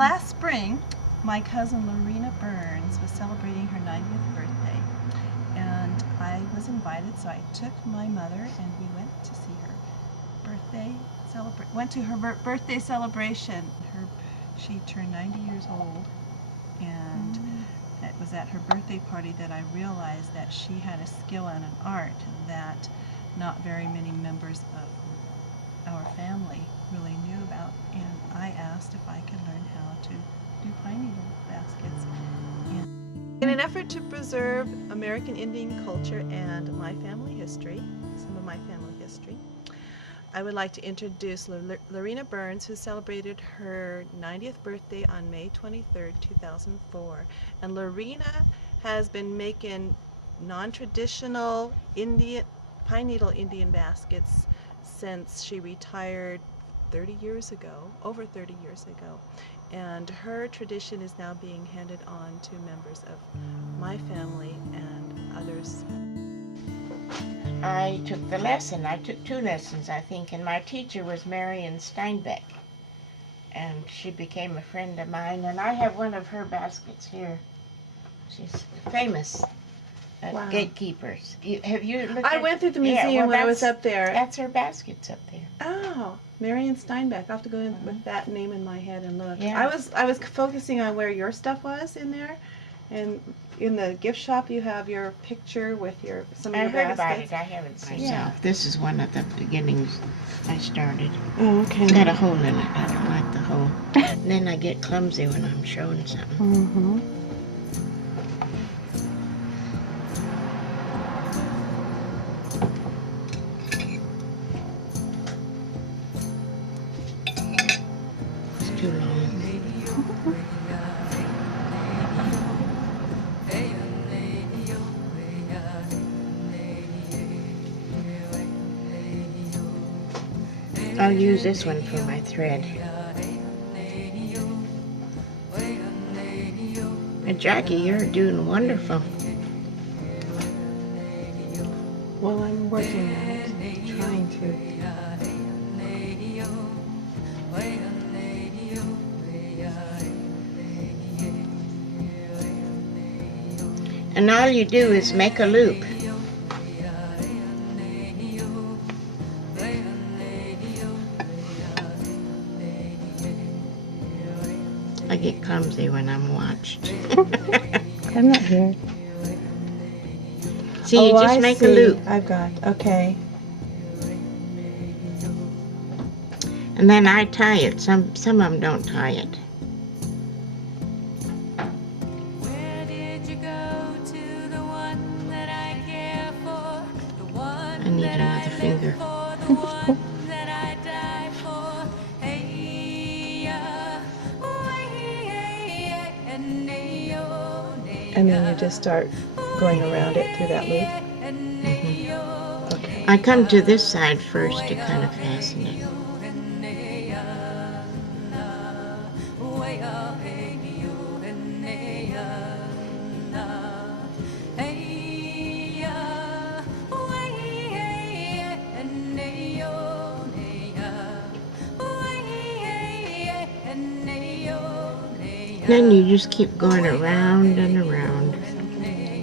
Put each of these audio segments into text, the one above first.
last spring, my cousin Larena Burns was celebrating her 90th birthday, and I was invited, so I took my mother and we went to see her birthday celebration. She turned 90 years old, and it was at her birthday party that I realized that she had a skill and an art that not very many members of our family really knew about, and I asked if I could learn how to do pine needle baskets. In an effort to preserve American Indian culture and my family history, some of my family history, I would like to introduce Larena Burns, who celebrated her 90th birthday on May 23rd, 2004. And Larena has been making non-traditional pine needle Indian baskets since she retired 30 years ago, over 30 years ago. And her tradition is now being handed on to members of my family and others. I took the lesson. I took 2 lessons, I think, and my teacher was Marion Steinbeck, and she became a friend of mine, and I have one of her baskets here. She's famous at Wow. Gatekeepers. Have you looked I went through the museum when I was up there. That's her baskets up there. Oh, Marion Steinbeck. I'll have to go in with that name in my head and look. Yeah. I was focusing on where your stuff was in there, and in the gift shop you have your picture with some of your I heard baskets. about it. I haven't seen Yeah. it. This is one of the beginnings I started. Oh, okay. It's got a hole in it. I don't like the hole. And then I get clumsy when I'm showing something. Mm-hmm. It's too long. I'll use this one for my thread. And Jackie, you're doing wonderful. Well, I'm working on it, trying to. And all you do is make a loop. I get clumsy when I'm watched. I'm not here. See, you just make a loop. I've got, okay. And then I tie it. Some of them don't tie it. I need another finger. And then you just start going around it through that loop. Mm-hmm. Okay. I come to this side first to kind of fasten it. Then you just keep going around and around.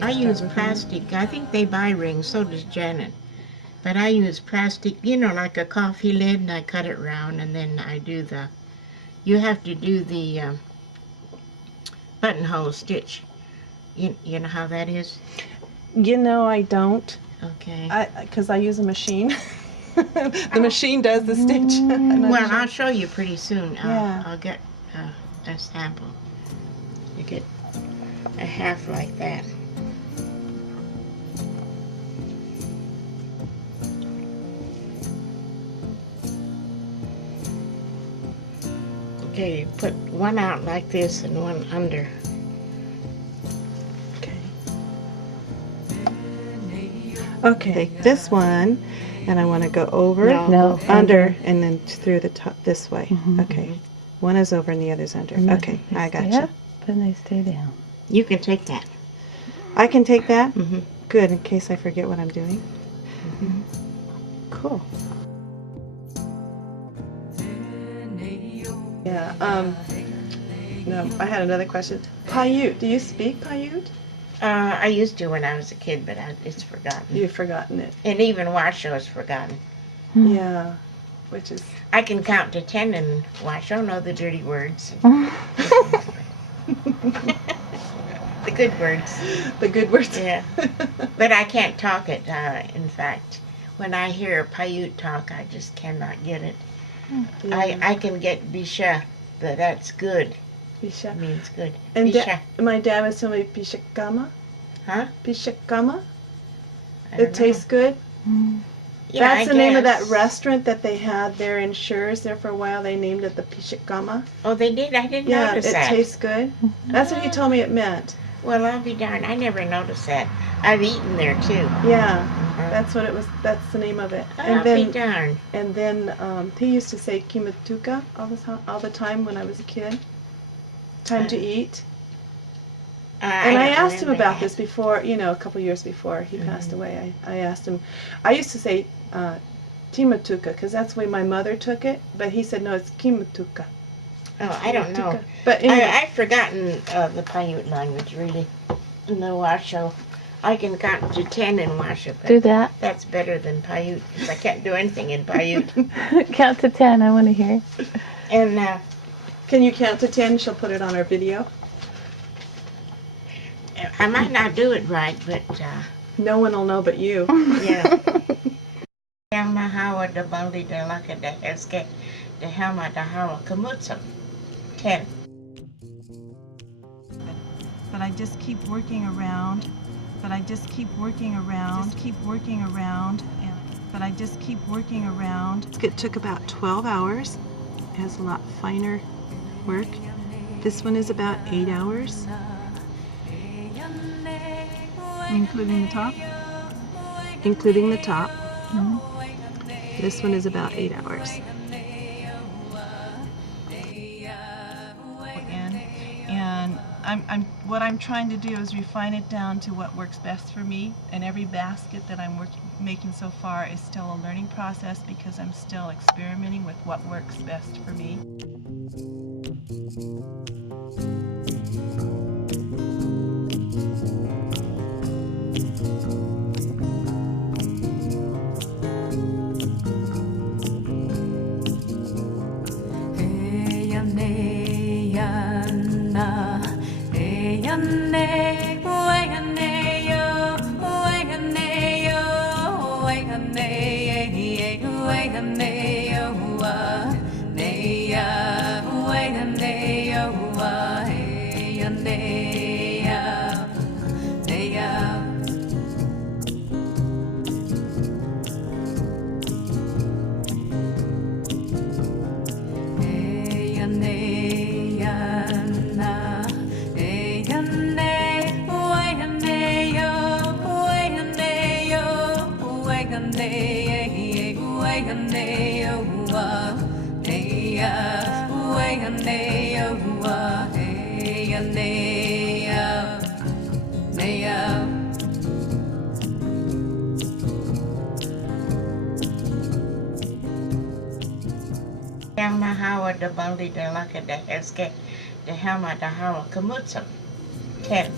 I use plastic. I think they buy rings, so does Janet. But I use plastic, you know, like a coffee lid, and I cut it round, and then I do you have to do the buttonhole stitch. You know how that is? You know, I don't. Okay. Because I use a machine. The machine does the stitch. Well, I'll show you pretty soon. Yeah. I'll get a sample. You get a half like that. Okay, you put one out like this and one under. Okay. Okay, this one, and I want to go over, No, under, and then through the top this way. Mhm. Okay. One is over and the other's under. And then Okay, they I stay got up, and they stay down. You can take that. I can take that? Mm-hmm. Good, in case I forget what I'm doing. Mm-hmm. Cool. Yeah, No, I had another question. Paiute. Do you speak Paiute? I used to when I was a kid, but it's forgotten. You've forgotten it. And even Washoe is forgotten. Yeah. Which is... I can count to 10 in Washoe, know the dirty words. The good words. The good words. Yeah. But I can't talk it. In fact, when I hear Paiute talk, I just cannot get it. Yeah. I can get Bisha, that's good. Pisha. Means good. And Bisha. my dad was telling me Pishakama. Huh? Pishakama. I don't It tastes good. Yeah, That's I the name of that guess. restaurant that they had there in Schurz there for a while. They named it the Pishakama. Oh, they did? I didn't Yeah, notice it that. tastes good. That's what he told me it meant. Well, I'll be darned. I never noticed that. I've eaten there, too. Yeah, that's what it was. That's the name of it. I'll be darned. And then he used to say kimatuka all the time when I was a kid. Time to eat. And I asked him about this before, a couple years before he passed away. I asked him. I used to say timatuka because that's the way my mother took it, but he said no, it's kimatuka. Oh, I don't know. But anyway. I've forgotten the Paiute language, really. In the Washoe. I can count to 10 in Washoe. Do that. That's better than Paiute, because I can't do anything in Paiute. Count to 10. I want to hear. And can you count to 10? She'll put it on our video. I might not do it right, but no one will know but you. yeah. Mahawa de Baldi de Laka de Heske de Helma de Hawa Kamutsa. 10. But I just keep working around. But I just keep working around. But I just keep working around. It took about 12 hours. It has a lot finer work. This one is about 8 hours. Including the top? Including the top. This one is about 8 hours. And what I'm trying to do is refine it down to what works best for me. And every basket that I'm making so far is still a learning process because I'm still experimenting with what works best for me. Mahawa de Baldi de Laka de Heske de Helma de Hawa Kamutsa. 10.